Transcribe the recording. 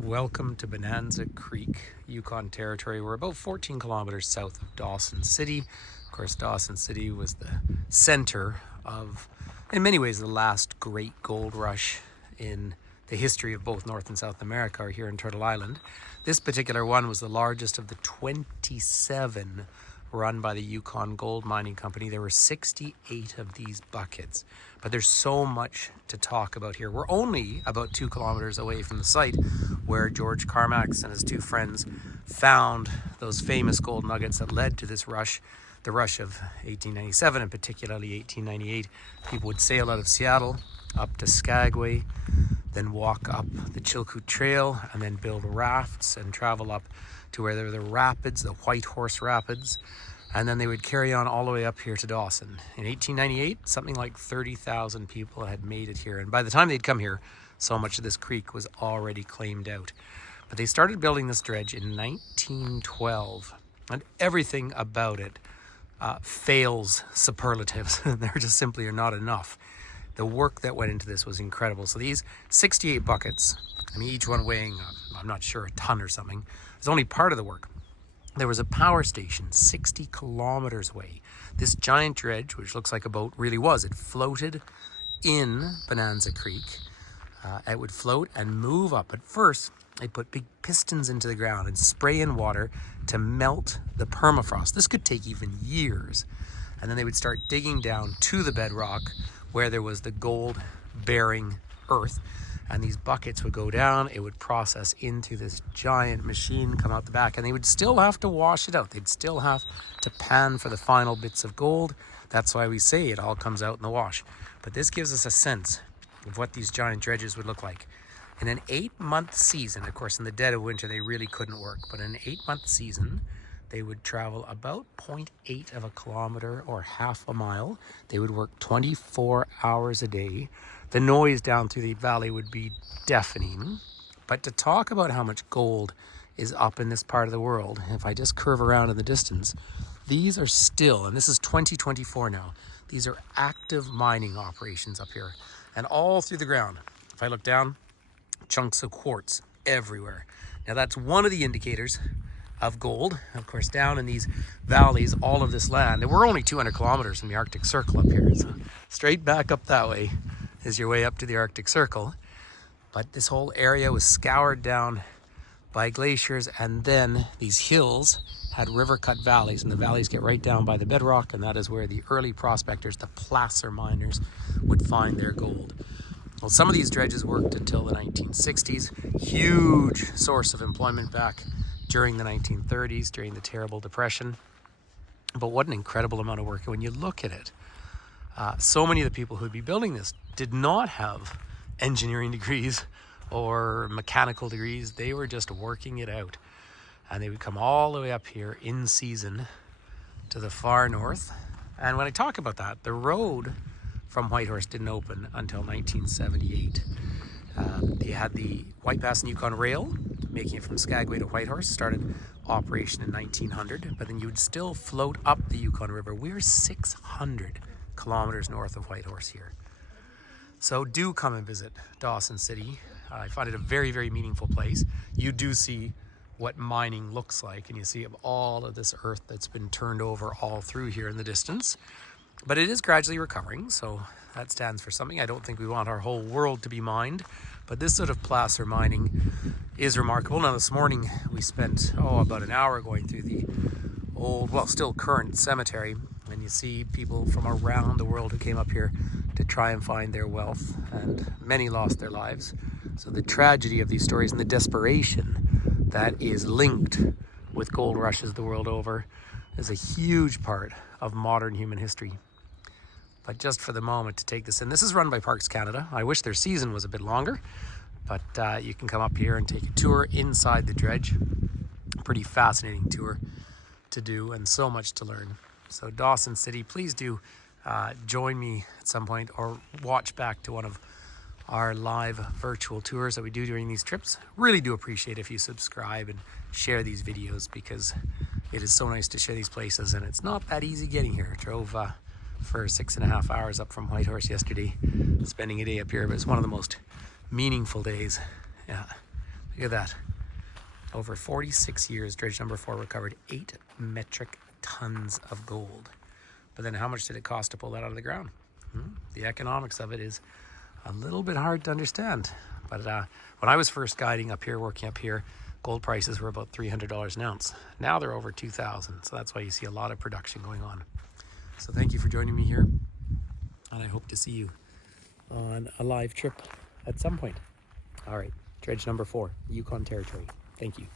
Welcome to Bonanza Creek, Yukon Territory. We're about 14 kilometers south of Dawson City. Of course, Dawson City was the center of, in many ways, the last great gold rush in the history of both North and South America, or here in Turtle Island. This particular one was the largest of the 27 run by the Yukon Gold Mining Company. There were 68 of these buckets, but there's so much to talk about here. We're only about 2 kilometers away from the site where George Carmax and his two friends found those famous gold nuggets that led to this rush, the rush of 1897 and particularly 1898. People would sail out of Seattle up to Skagway, then walk up the Chilkoot Trail, and then build rafts and travel up to where there were the rapids, the White Horse Rapids, and then they would carry on all the way up here to Dawson. In 1898, something like 30,000 people had made it here, and by the time they'd come here, so much of this creek was already claimed out. But they started building this dredge in 1912, and everything about it fails superlatives. There just simply are not enough. The work that went into this was incredible. So these 68 buckets, I mean, each one weighing, I'm not sure, a ton or something, is only part of the work. There was a power station 60 kilometers away. This giant dredge, which looks like a boat, really was. It floated in Bonanza Creek. It would float and move up. At first, they put big pistons into the ground and spray in water to melt the permafrost. This could take even years. And then they would start digging down to the bedrock where there was the gold-bearing earth. And these buckets would go down, it would process into this giant machine, come out the back, and they would still have to wash it out. They'd still have to pan for the final bits of gold. That's why we say it all comes out in the wash. But this gives us a sense of what these giant dredges would look like. In an 8-month season, of course, in the dead of winter, they really couldn't work, but in an 8-month season, they would travel about 0.8 of a kilometer or half a mile. They would work 24 hours a day. The noise down through the valley would be deafening. But to talk about how much gold is up in this part of the world, if I just curve around in the distance, these are still, and this is 2024 now, these are active mining operations up here. And all through the ground, if I look down, chunks of quartz everywhere. Now that's one of the indicators of gold. Of course, down in these valleys, all of this land, and we're only 200 kilometers from the Arctic Circle up here, so straight back up that way is your way up to the Arctic Circle. But this whole area was scoured down by glaciers, and then these hills had river-cut valleys, and the valleys get right down by the bedrock, and that is where the early prospectors, the placer miners, would find their gold. Well, some of these dredges worked until the 1960s. Huge source of employment back during the 1930s, during the terrible depression. But what an incredible amount of work. And when you look at it, so many of the people who'd be building this did not have engineering degrees or mechanical degrees. They were just working it out. And they would come all the way up here in season to the far north. And when I talk about that, the road from Whitehorse didn't open until 1978. They had the White Pass and Yukon Rail, making it from Skagway to Whitehorse, started operation in 1900, but then you would still float up the Yukon River. We're 600 kilometers north of Whitehorse here. So do come and visit Dawson City. I find it a very, very meaningful place. You do see what mining looks like, and you see all of this earth that's been turned over all through here in the distance. But it is gradually recovering, so that stands for something. I don't think we want our whole world to be mined, but this sort of placer mining is remarkable. Now this morning we spent, about an hour going through the old, well, still current cemetery, and you see people from around the world who came up here to try and find their wealth, and many lost their lives. So the tragedy of these stories and the desperation that is linked with gold rushes the world over is a huge part of modern human history. But just for the moment to take this in, this is run by Parks Canada. I wish their season was a bit longer, but you can come up here and take a tour inside the dredge. Pretty fascinating tour to do and so much to learn. So Dawson City, please do join me at some point or watch back to one of our live virtual tours that we do during these trips. Really do appreciate if you subscribe and share these videos, because it is so nice to share these places, and it's not that easy getting here. Drove for 6.5 hours up from Whitehorse yesterday, spending a day up here, but it's one of the most meaningful days. Yeah, Look at that. Over 46 years, dredge number 4 recovered 8 metric tons of gold. But then how much did it cost to pull that out of the ground? The economics of it is a little bit hard to understand. But when I was first guiding up here, working up here, gold prices were about $300 an ounce. Now they're over 2,000. So that's why you see a lot of production going on. So thank you for joining me here. And I hope to see you on a live trip at some point. All right, dredge number 4, Yukon Territory. Thank you.